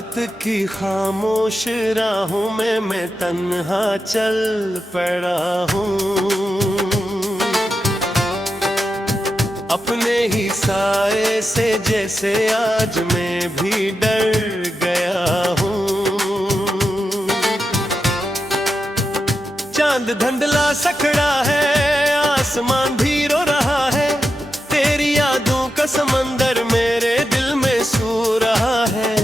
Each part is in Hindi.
रात की खामोश राहों में मैं तन्हा चल पड़ा हूँ। अपने ही साए से जैसे आज मैं भी डर गया हूँ। चांद धुंधला सखड़ा है, आसमान भी रो रहा है। तेरी यादों का समंदर मेरे दिल में सो रहा है।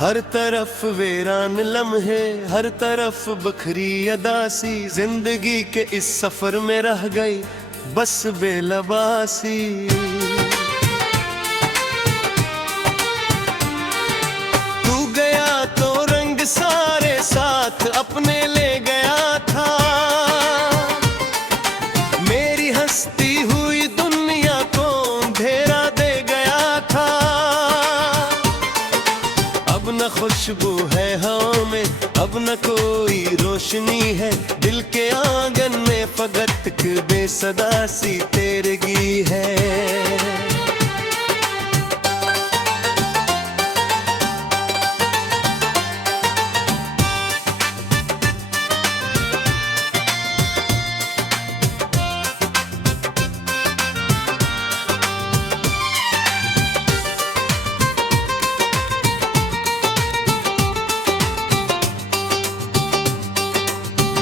हर तरफ वीरान लम्हे, हर तरफ बखरी अदासी। जिंदगी के इस सफर में रह गई बस बेलबासी। तू गया तो रंग सारे साथ अपने ले गया था। मेरी हंसती हुई दुनिया को अंधेरा दे गया था। अब न खुशबू है हवा में, अब न कोई रोशनी है। दिल के आंगन में फकत बेसदा सी तेरगी है।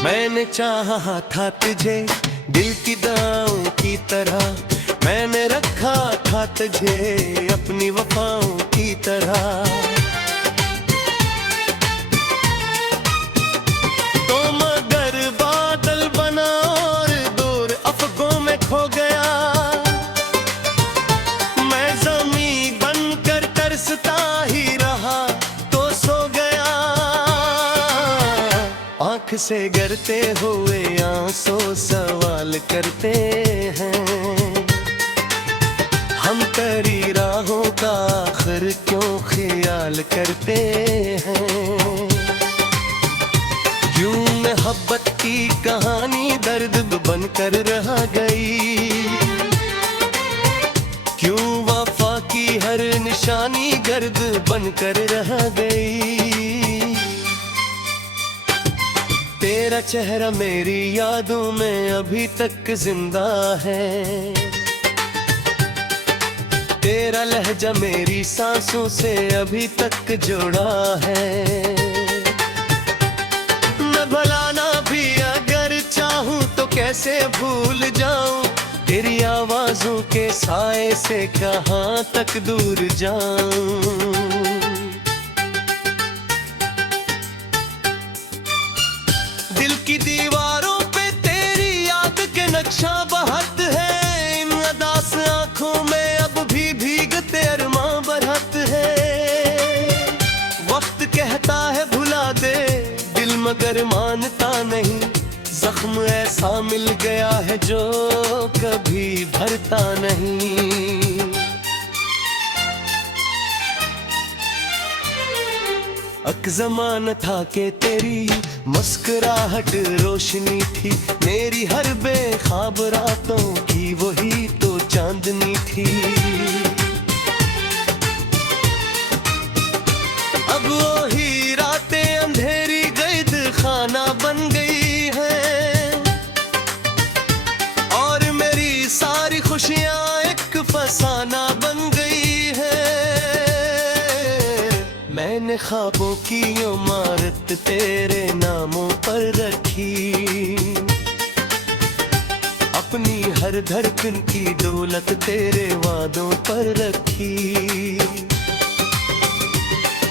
मैंने चाहा था तुझे दिल की दांव की तरह। मैंने रखा था तुझे अपनी वफाओं की तरह। तो मगर बादल बना और दूर अफकों में खो गया। मैं ज़मीं बनकर तरसता ही रहा तो सो गया। आँख से गिरते हुए आंसू सवाल करते हैं, हम तेरी राहों का आखिर क्यों ख्याल करते हैं। क्यों मोहब्बत की कहानी दर्द बनकर रह गई। क्यों वफा की हर निशानी गर्द बनकर रह गई। तेरा चेहरा मेरी यादों में अभी तक जिंदा है। तेरा लहजा मेरी सांसों से अभी तक जुड़ा है। न भुलाना भी अगर चाहूं तो कैसे भूल जाऊं। तेरी आवाजों के साए से कहां तक दूर जाऊं। दिल की दीवारों पे तेरी याद के नक्शा बहत है। इन अदास आंखों में अब भी भीगते अरमां बरहत है। वक्त कहता है भुला दे दिल मगर मानता नहीं। जख्म ऐसा मिल गया है जो कभी भरता नहीं। अक ज़माना था कि तेरी मुस्कुराहट रोशनी थी। मेरी हर बेख्वाब रातों की वही तो चांदनी थी। अब वही रातें अंधेरी कैद खाना बन गई है। और मेरी सारी खुशियां एक फसाना बन गई है। मैंने ख्वाबों की इमारत तेरे नामों पर रखी। अपनी हर धड़कन की दौलत तेरे वादों पर रखी।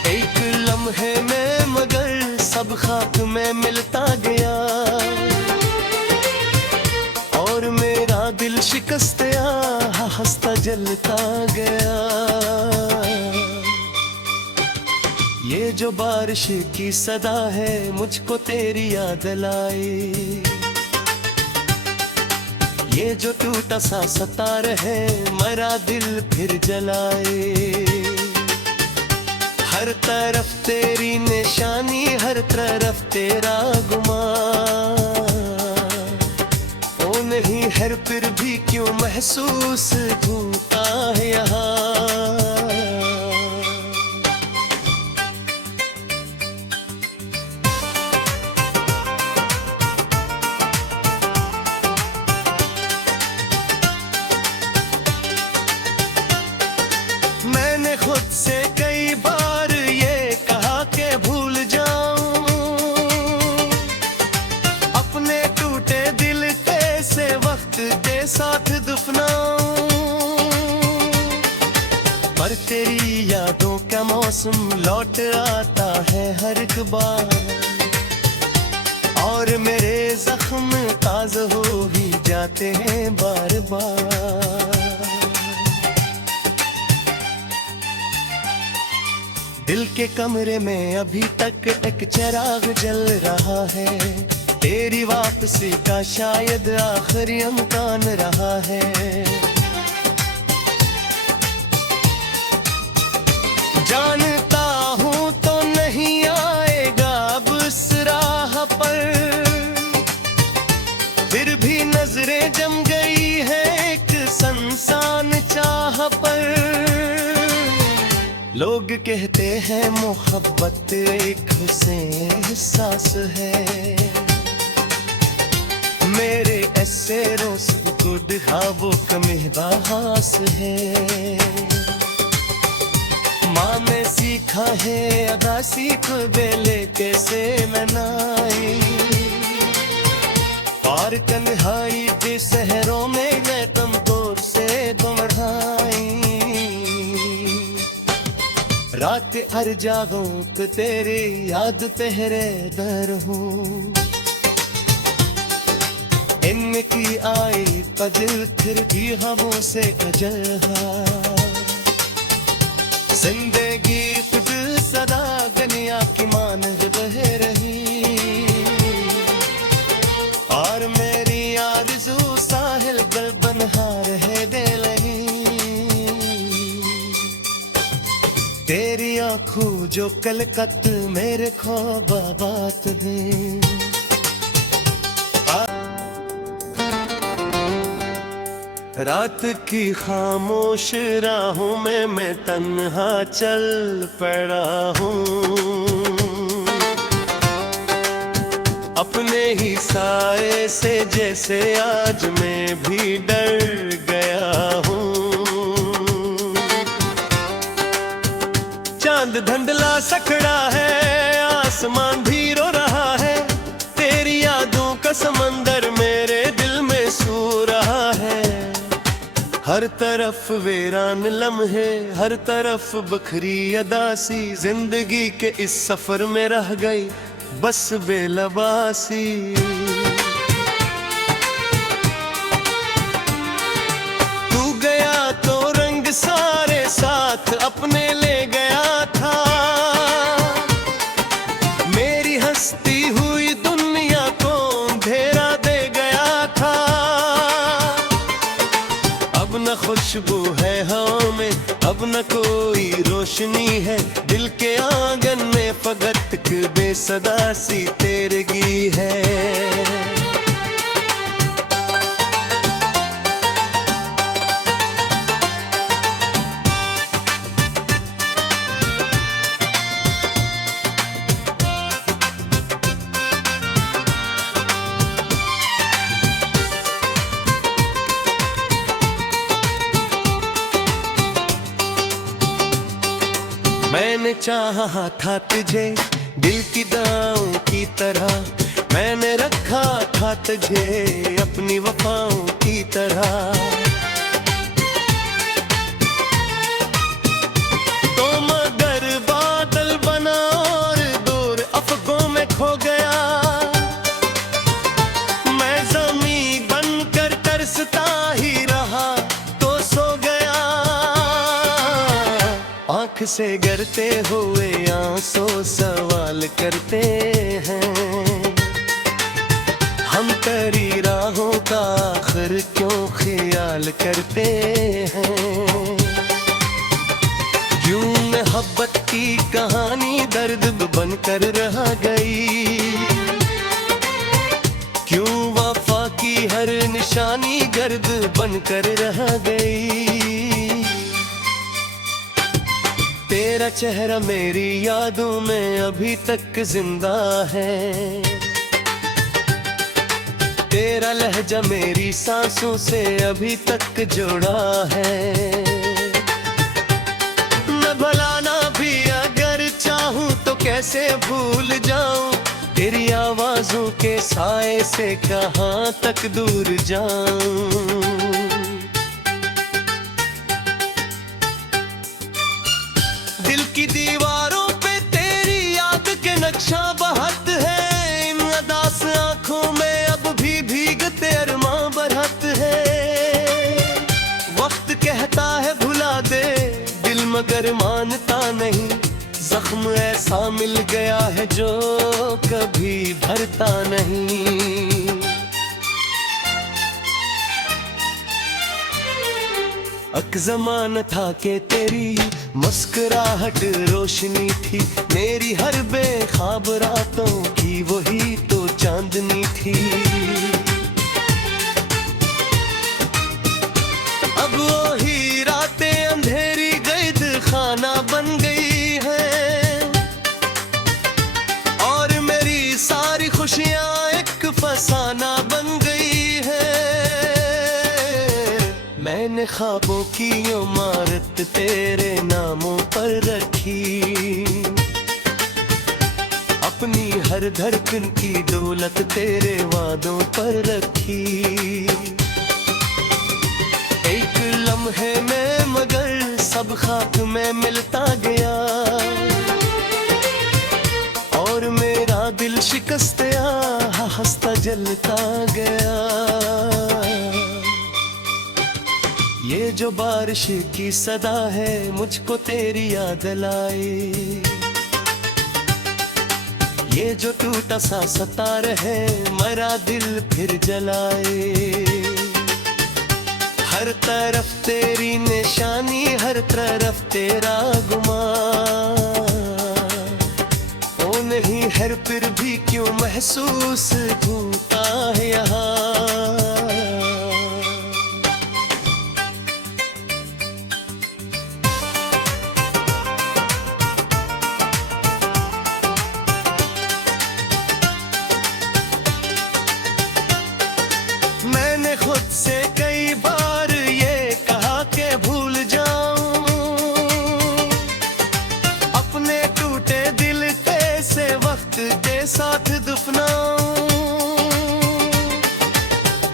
एक लम्हे में मगर सब खाक में मिलता गया। और मेरा दिल शिकस्ता हंसता जलता गया। ये जो बारिश की सदा है मुझको तेरी याद लाई। ये जो टूटा सा सतार है मरा दिल फिर जलाए। हर तरफ तेरी निशानी, हर तरफ तेरा गुमान। ओ नहीं है फिर भी क्यों महसूस होता है यहाँ। एक बार, और मेरे जख्म ताज़ा हो ही जाते हैं बार बार। दिल के कमरे में अभी तक एक चिराग जल रहा है, तेरी वापसी का शायद आखिरी इम्कान रहा है। जानता हूँ तो नहीं आएगा अब इस राह पर, फिर भी नजरें जम गई है एक संसान चाह पर। लोग कहते हैं मोहब्बत एक हुस्न एहसास है, मेरे ऐसे रोज़ गुड ख्वाबों का महबास है। माँ ने सीखा है अदा सीख बेले कैसे मनाई, पार तन्हाई के शहरों में मैं कमजोर से गुमराई। रात हर जागूं तो तेरी याद पहरेदार हूँ, इनकी आई पदिल फिर भी हमों से कजहा। जिंदगी खुद सदा दुनिया की मानग बह रही, और मेरी आरज़ू साहिल गल बनहार है दिल ही। तेरी आँखों जो कलकत मेरे ख्वाबा बात है। रात की खामोश राहों में मैं तन्हा चल पड़ा हूँ, अपने ही साए से जैसे आज मैं भी डर गया हूँ। चांद धुंधला सखड़ा है, आसमान भी रो रहा है, तेरी यादों का समंदर मेरे दिल में सो रहा है। हर तरफ वीरान लम्हे, हर तरफ बखरी अदासी, जिंदगी के इस सफर में रह गई बस बेलबासी। तू गया तो रंग सारे साथ अपने ले गया था, मेरी हंसती हुई दुनिया को अंधेरा दे गया था। अब न खुशबू है हवा में, अब न कोई रोशनी है, दिल के आंगन में फकत एक बेसदा सी तेरगी है। मैंने चाहा था तुझे दिल की दाओं की तरह, मैंने रखा था तुझे अपनी वफाओं की तरह। तो मगर बादल बना और दूर अफकों में खो गया, मैं ज़मीं बनकर तरसता ही रहा तो सो गया। आँख से गिरते हुए आंसू सवाल करते हैं, हम तेरी राहों का आखिर क्यों ख्याल करते हैं। यूं मोहब्बत की कहानी दर्द बनकर रह गई, क्यों वफा की हर निशानी गर्द बनकर रह गई। तेरा चेहरा मेरी यादों में अभी तक जिंदा है, तेरा लहजा मेरी सांसों से अभी तक जुड़ा है। न भुलाना भी अगर चाहूं तो कैसे भूल जाऊं, तेरी आवाजों के साए से कहां तक दूर जाऊं। दिल की दीवारों पे तेरी याद के नक्शा बहत है, इन अदास आंखों में अब भी भीगते अरमां बरहत है। वक्त कहता है भुला दे दिल मगर मानता नहीं, जख्म ऐसा मिल गया है जो कभी भरता नहीं। अक ज़माना था कि तेरी मुस्कुराहट रोशनी थी, मेरी हर बेख्वाब रातों की वही तो चांदनी थी। अब वही रातें अंधेरी कैद खाना बन गई है, और मेरी सारी खुशियां एक फसाना बन गई है। मैंने ख्वाबों की इमारत तेरे नामों पर रखी, अपनी हर धड़कन की दौलत तेरे वादों पर रखी। एक लम्हे में मगर सब खाक में मिलता गया, और मेरा दिल शिकस्ता हंसता जलता गया। ये जो बारिश की सदा है मुझको तेरी याद लाए, ये जो टूटा सा सतार है मरा दिल फिर जलाए। हर तरफ तेरी निशानी, हर तरफ तेरा गुमान, ओ नहीं है फिर भी क्यों महसूस होता है यहाँ। मैंने खुद से कई बार ये कहा कि भूल जाऊं, अपने टूटे दिल कैसे वक्त के साथ दफनाऊं।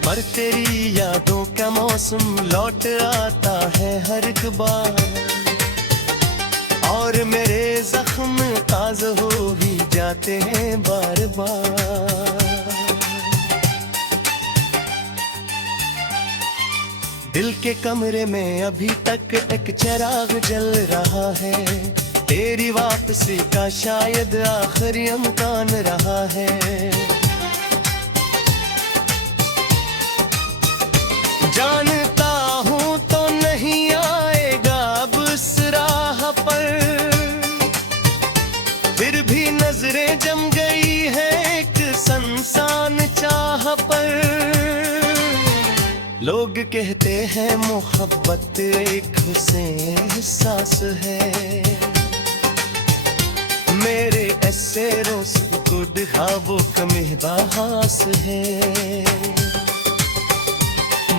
पर तेरी यादों का मौसम लौट आता है हर एक बार, और मेरे जख्म ताज़ा हो ही जाते हैं बार बार। दिल के कमरे में अभी तक एक चिराग जल रहा है, तेरी वापसी का शायद आखिरी इम्कान रहा है। जानता हूँ तो नहीं आएगा अब इस राह पर, फिर भी नजरें जम गई है एक संसान चाह पर। लोग कहते हैं मोहब्बत एक हुस्न एहसास है, मेरे ऐसे रोज़ को दिखावो कमी बहास है।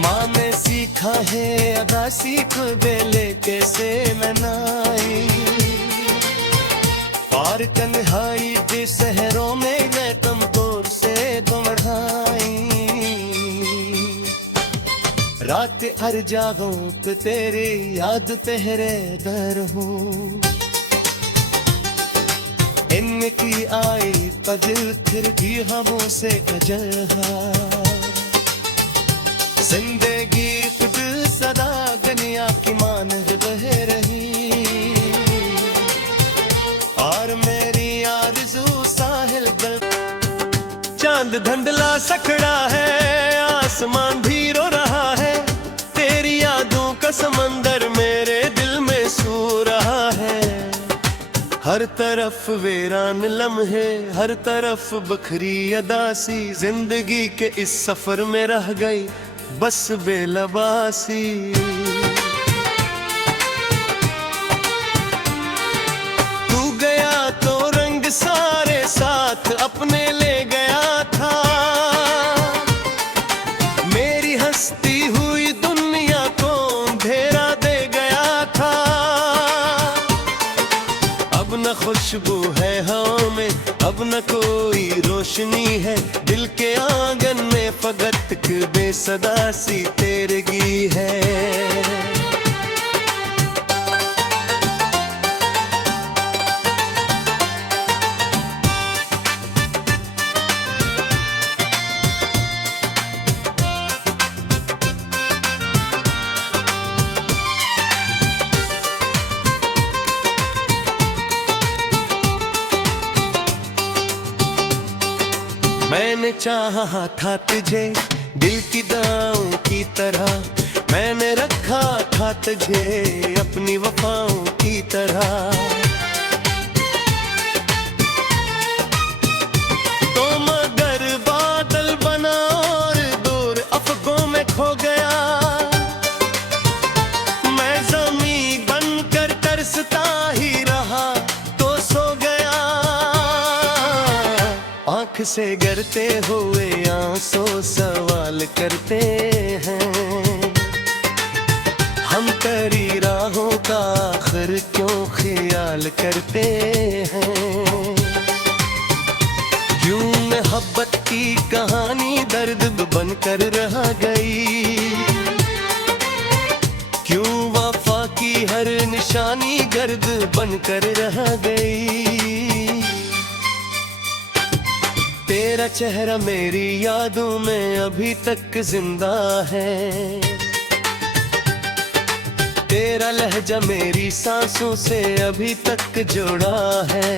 माँ ने सीखा है अदा सीख बेले कैसे मनाई, पार तन्हाई के शहरों में मैं कमजोर से गुमराई। रात हर जागों पे तेरी याद तेरे दर हूँ, इनकी आई पदिल फिर भी हमों से कजहा। जिंदगी खुद सदा दुनिया की मान बह रही, और मेरी आरज़ू साहिल गल। चांद धंधला सखड़ा है, आसमान भी रो रहा है, तेरी यादों का समंदर मेरे दिल में सो रहा है। हर तरफ वीरान लम्हे, हर तरफ बखरी अदासी, जिंदगी के इस सफर में रह गई बस बेलबासी। तू गया तो रंग सारे साथ अपने ले गया था, मेरी हंसती हुई दुनिया को अंधेरा दे गया था। अब न खुशबू है हवा में, अब न कोई रोशनी है, दिल के आंगन में फकत बेसदा सी तेरगी है। मैंने चाहा था तुझे दिल की दाओं की तरह, मैंने रखा था तुझे अपनी वफाओं की तरह। तो मगर बादल बना और दूर अफकों में खो गया, मैं ज़मीं बनकर तरसता ही रहा तो सो गया। आँख से गिरते हुए आंसू सवाल करते हैं, हम तेरी राहों का आखिर क्यों ख्याल करते हैं। क्यों मोहब्बत की कहानी दर्द बनकर रह गई, क्यों वफा की हर निशानी गर्द बनकर रह गई। तेरा चेहरा मेरी यादों में अभी तक जिंदा है, तेरा लहजा मेरी सांसों से अभी तक जुड़ा है।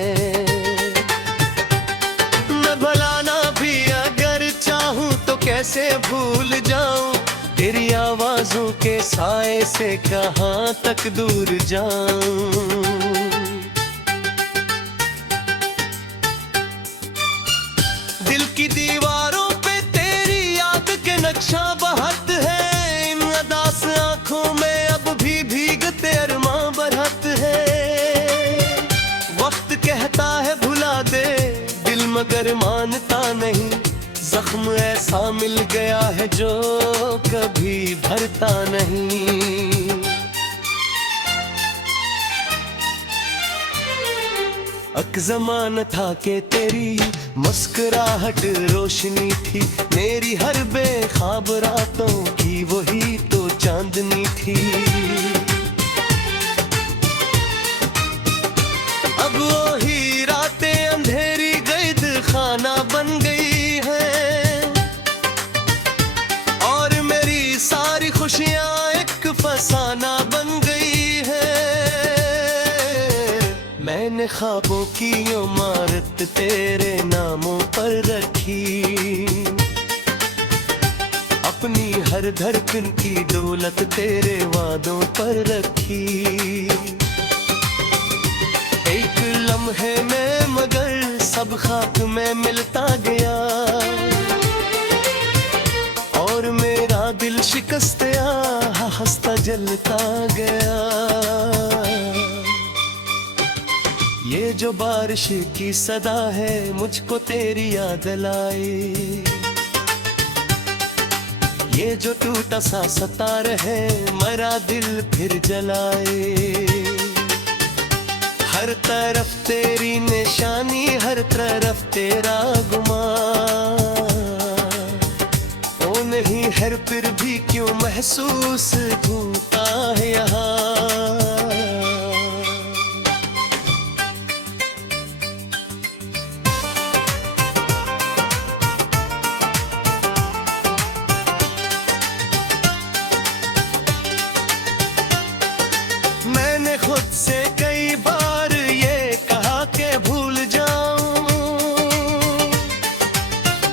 मैं भुलाना भी अगर चाहूं तो कैसे भूल जाऊं, तेरी आवाजों के साए से कहां तक दूर जाऊं। दिल की दीवारों पे तेरी याद के नक्शा बहत है, इन अदास आंखों में अब भी भीगते अरमां बरहत है। वक्त कहता है भुला दे दिल मगर मानता नहीं, जख्म ऐसा मिल गया है जो कभी भरता नहीं। अक ज़माना था कि तेरी मुस्कुराहट रोशनी थी, मेरी हर बेख्वाब रातों की वही तो चांदनी थी। अब वही रातें अंधेरी कैद खाना बन गई है, और मेरी सारी खुशियां एक फसाना बन गई है। मैंने ख्वाबों की इमारत तेरे नामों पर रखी, अपनी हर धड़कन की दौलत तेरे वादों पर रखी। एक लम्हे में मगर सब खाक में मिलता गया, और मेरा दिल शिकस्ता हंसता जलता गया। ये जो बारिश की सदा है मुझको तेरी याद लाई, ये जो टूटा सा सतार है मरा दिल फिर जलाए। हर तरफ तेरी निशानी, हर तरफ तेरा गुमान, ओ नहीं हर फिर भी क्यों महसूस होता है यहाँ। मैंने खुद से कई बार ये कहा कि भूल जाऊं,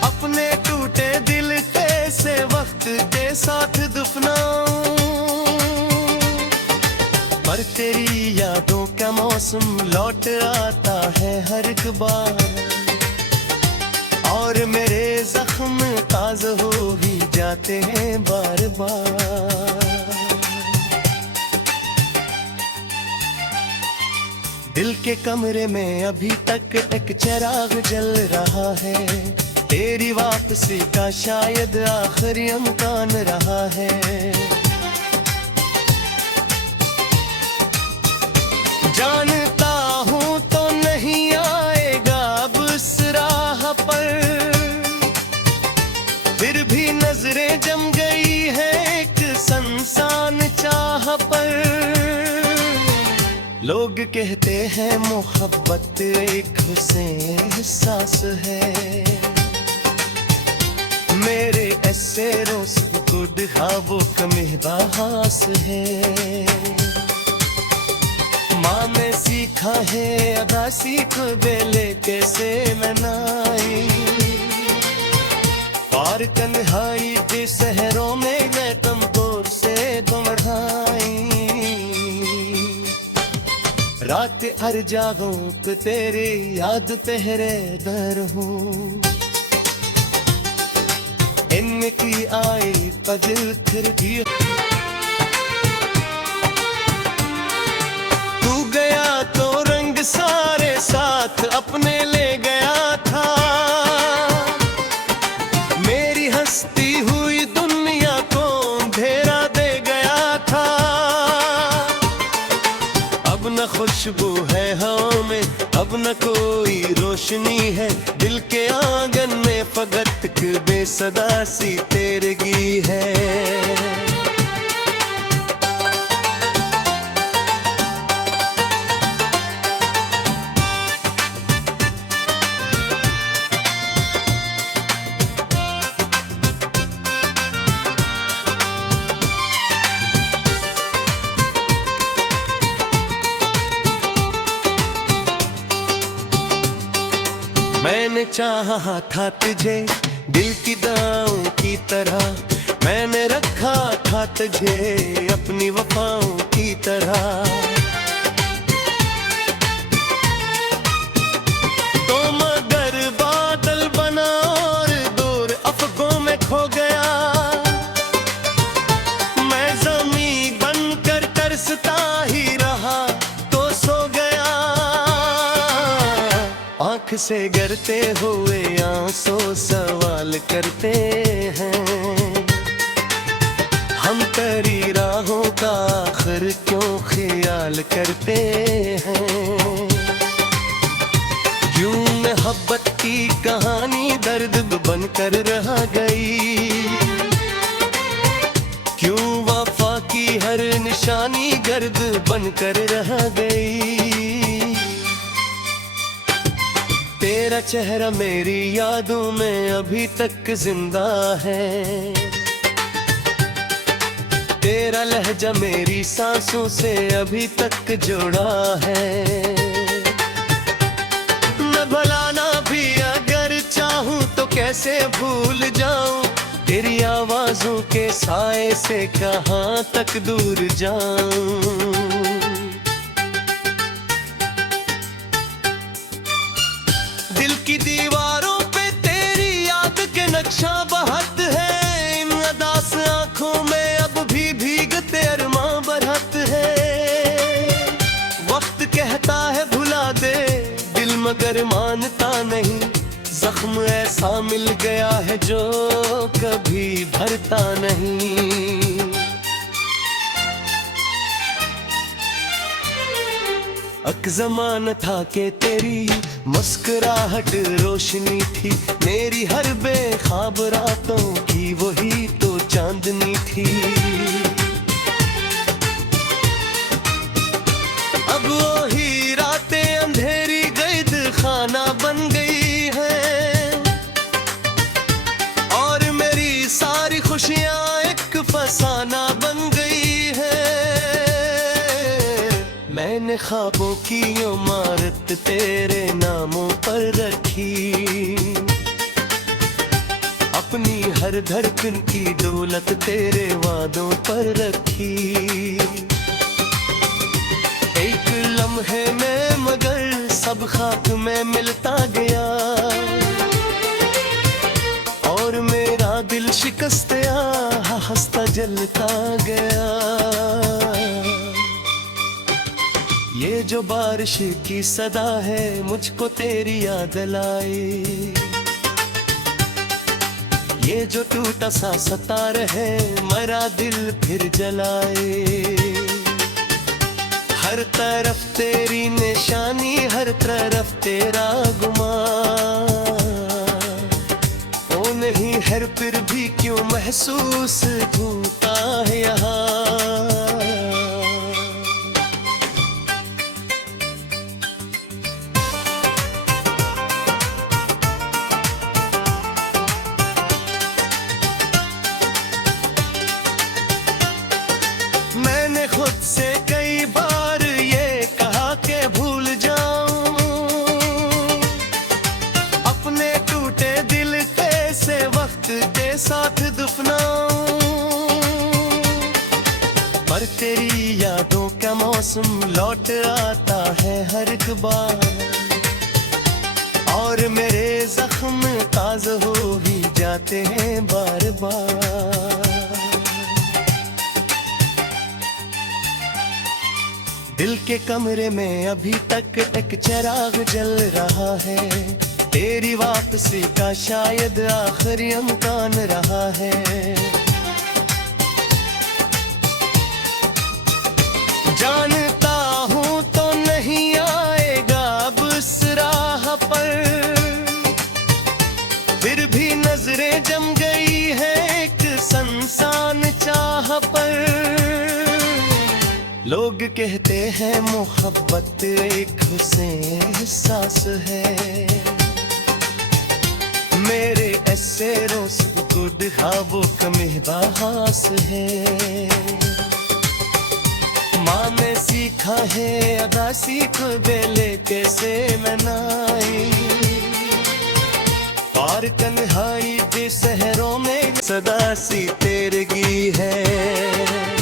अपने टूटे दिल कैसे वक्त के साथ दफनाऊं। पर तेरी यादों का मौसम लौट आता है हर एक बार, और मेरे जख्म ताज़ा हो ही जाते हैं बार बार। दिल के कमरे में अभी तक एक चिराग जल रहा है, तेरी वापसी का शायद आखिरी इम्कान रहा है। जानता हूँ तो नहीं आएगा अब इस राह पर, फिर भी नजरें जम गई है एक संसान चाह पर। लोग कहते हैं मोहब्बत एक हुस्न एहसास है, मेरे ऐसे रोज़ गुड ख्वाबों का महबास है। माँ ने सीखा है अदा सीख बेले कैसे मनाई, हर जागों पे तेरी याद पहरेदार हूँ। इनकी आई पदिल फिर भी तू गया तो रंग सारे साथ अपने ले गया था। मेरी हंसती हुई दुनिया को अंधेरा दे गया था। अब न खुशबू है हवा में, अब न कोई रोशनी है। दिल के आंगन में फकत बेसदा सी तेरगी है। मैंने चाहा था तुझे दिल की दाओं की तरह, मैंने रखा था तुझे अपनी वफाओं की तरह। तो मगर बादल बना और दूर अफकों में खो गया। मैं ज़मीं बनकर तरसता ही रहा तो सो गया। आँख से गिरते हुए आंसू सवाल करते हैं, हम तेरी राहों का आखिर क्यों ख्याल करते हैं। क्यों मोहब्बत की कहानी दर्द बनकर रह गई। क्यों वफा की हर निशानी गर्द बनकर रह गई। तेरा चेहरा मेरी यादों में अभी तक जिंदा है। तेरा लहजा मेरी सांसों से अभी तक जुड़ा है। मैं भुलाना भी अगर चाहूं तो कैसे भूल जाऊं। तेरी आवाजों के साए से कहां तक दूर जाऊं। दिल की दीवारों पे तेरी याद के नक्शा बहत है। इन अदास आंखों में अब भी भीगते अरमां बरहत है। वक्त कहता है भुला दे दिल मगर मानता नहीं। जख्म ऐसा मिल गया है जो कभी भरता नहीं। अक ज़माना था कि तेरी मुस्कुराहट रोशनी थी। मेरी हर बेख्वाब रातों की वही तो चांदनी थी। अब वही रातें अंधेरी कैद खाना बन गई है। और मेरी सारी खुशियां एक फसाना बन गई है। मैंने ख्वाबों की इमारत तेरे नामों पर रखी। अपनी हर धड़कन की दौलत तेरे वादों पर रखी। एक लम्हे में मगर सब खाक में मिलता गया। और मेरा दिल शिकस्ता हंसता जलता गया। ये जो बारिश की सदा है मुझको तेरी याद लाई। ये जो टूटा सा सतार है मरा दिल फिर जलाए। हर तरफ तेरी निशानी हर तरफ तेरा गुमान। ओ नहीं हर फिर भी क्यों महसूस होता है यहाँ। मैंने खुद से कई बार ये कहा कि भूल जाऊं। अपने टूटे दिल कैसे वक्त के साथ दफनाऊं। पर तेरी यादों का मौसम लौट आता है हर एक बार, और मेरे जख्म ताज़ा हो ही जाते हैं बार बार। दिल के कमरे में अभी तक एक चिराग जल रहा है, तेरी वापसी का शायद आखिरी इम्कान रहा है। जानता हूँ तो नहीं आएगा अब इस राह पर, फिर भी नजरें जम गई है एक संसान चाह पर। लोग कहते हैं मोहब्बत एक हुस्न एहसास है, मेरे ऐसे रोज गुड ख्वाबों का मिहबास है। माँ ने सीखा है अदा सीख बेले कैसे मनाई, और तन्हाई के शहरों में सदा सी तेरगी है।